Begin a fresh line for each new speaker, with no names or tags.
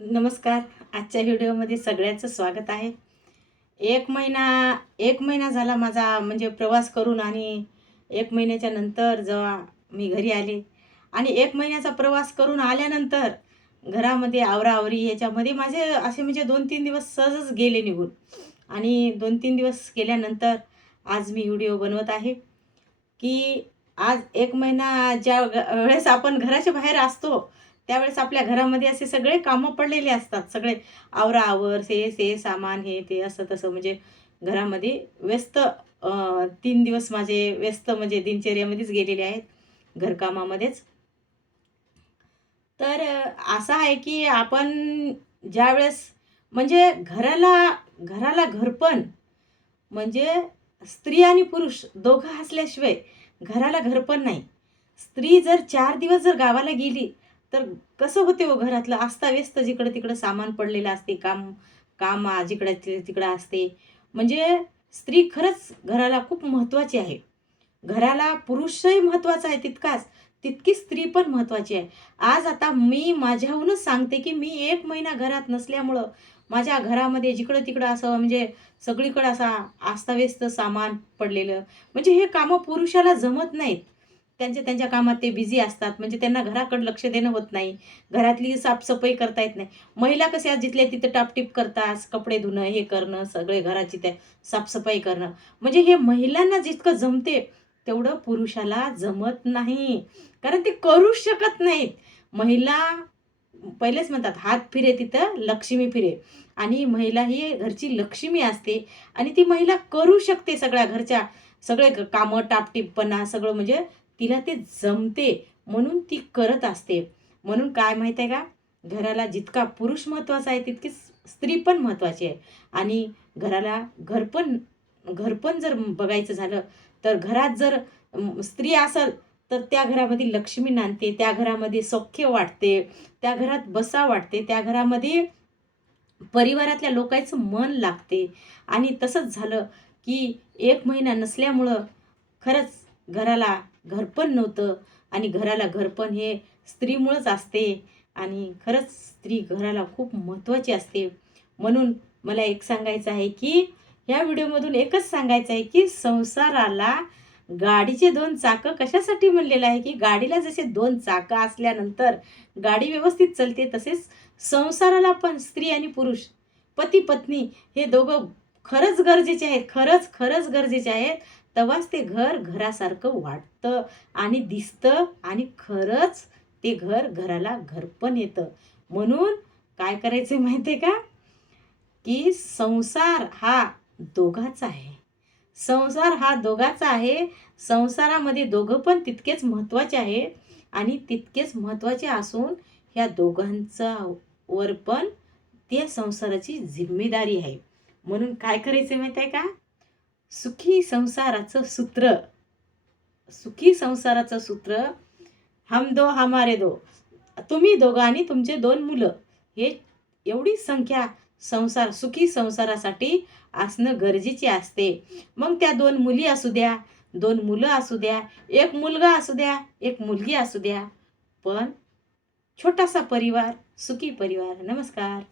नमस्कार. आजच्या व्हिडिओमध्ये सगळ्यांचं स्वागत आहे. एक महिना एक महिना झाला माझा म्हणजे प्रवास करून आणि एक महिन्याच्या नंतर जेव्हा मी घरी आले आणि एक महिन्याचा प्रवास करून आल्यानंतर घरामध्ये आवराआवरी याच्यामध्ये माझे असे म्हणजे दोन तीन दिवस सहजच गेले निघून. आणि दोन तीन दिवस गेल्यानंतर आज मी व्हिडिओ बनवत आहे की आज एक महिना ज्या वेळेस आपण घराच्या बाहेर असतो त्यावेळेस आपल्या घरामध्ये असे सगळे कामं पडलेले असतात. सगळे आवरा आवर हे सामान हे ते असं तसं. म्हणजे घरामध्ये व्यस्त तीन दिवस माझे व्यस्त म्हणजे दिनचर्यामध्येच गेलेले आहेत. घरकामामध्येच. तर असं आहे की आपण ज्यावेळेस म्हणजे घराला घराला घरपण म्हणजे स्त्री आणि पुरुष दोघं असल्याशिवाय घराला घरपण नाही. स्त्री जर चार दिवस जर गावाला गेली तर कसं होते हो घरातलं? अस्ताव्यस्त जिकडं तिकडं सामान पडलेलं असते काम काम जिकडं तिकडं असते. म्हणजे स्त्री खरंच घराला खूप महत्त्वाची आहे. घराला पुरुषही महत्त्वाचा आहे तितकाच. तितकी स्त्री पण महत्त्वाची आहे. आज आता मी माझ्याहूनच सांगते की मी एक महिना घरात नसल्यामुळं माझ्या घरामध्ये जिकडं तिकडं असं म्हणजे सगळीकडं असा अस्ताव्यस्त सामान पडलेलं. म्हणजे हे कामं पुरुषाला जमत नाहीत. त्यांच्या त्यांच्या कामात ते बिझी असतात. म्हणजे त्यांना घराकडे लक्ष देणं होत नाही. घरातली साफसफाई करता येत नाही. महिला कशा जिथल्या तिथं टापटीप करतात कपडे धुणं हे करणं सगळे घराची त्या साफसफाई करणं. म्हणजे हे महिलांना जितकं जमते तेवढं पुरुषाला जमत नाही. कारण ते करू शकत नाहीत. महिला पहिलेच म्हणतात हात फिरे तिथं लक्ष्मी फिरे. आणि महिला ही घरची लक्ष्मी असते. आणि ती महिला करू शकते सगळ्या घरच्या सगळे कामं टापटीपणा सगळं म्हणजे तिला ते जमते म्हणून ती करत असते. म्हणून काय माहीत आहे का? घराला जितका पुरुष महत्त्वाचा आहे तितकीच स्त्री पण महत्त्वाची आहे. आणि घराला घरपण घरपण जर बघायचं झालं तर घरात जर स्त्री असेल तर त्या घरामध्ये लक्ष्मी नांदते त्या घरामध्ये सौख्य वाटते त्या घरात बसा वाटते त्या घरामध्ये परिवारातल्या लोकांचं मन लागते. आणि तसंच झालं की एक महिना नसल्यामुळं खरंच घराला घरपण नव्हतं आणि घराला घरपण हे स्त्रीमुळंच असते. आणि खरंच स्त्री घराला खूप महत्त्वाची असते. म्हणून मला एक सांगायचं आहे की ह्या व्हिडिओमधून एकच सांगायचं आहे की संसाराला गाडीचे दोन चाकं कशासाठी म्हणलेलं आहे की गाडीला जसे दोन चाकं असल्यानंतर गाडी व्यवस्थित चालते तसेच संसाराला पण स्त्री आणि पुरुष पती पत्नी हे दोघं खरंच गरजेचे आहेत. खरंच खरंच गरजेचे आहेत. तेव्हाच ते घर घरासारखं वाटतं आणि दिसतं आणि खरंच ते घर घराला घरपण येतं. म्हणून काय करायचं माहिती आहे का? की संसार हा दोघाचा आहे. संसार हा दोघाचा आहे. संसारामध्ये दोघं पण तितकेच महत्त्वाचे आहे आणि तितकेच महत्त्वाचे असून ह्या दोघांचा वर पण त्या संसाराची जिम्मेदारी आहे. म्हणून काय करायचं माहिती आहे का? सुखी संसाराचं सूत्र. सुखी संसाराचं सूत्र हम दो हमारे दो. तुम्ही दोघं आणि तुमचे दोन मुलं. हे एवढी संख्या संसार सुखी संसारासाठी असणं गरजेचे असते. मग त्या दोन मुली असू द्या दोन मुलं असू द्या एक मुलगा असू द्या एक मुलगी असू द्या. पण छोटासा परिवार सुखी परिवार. नमस्कार.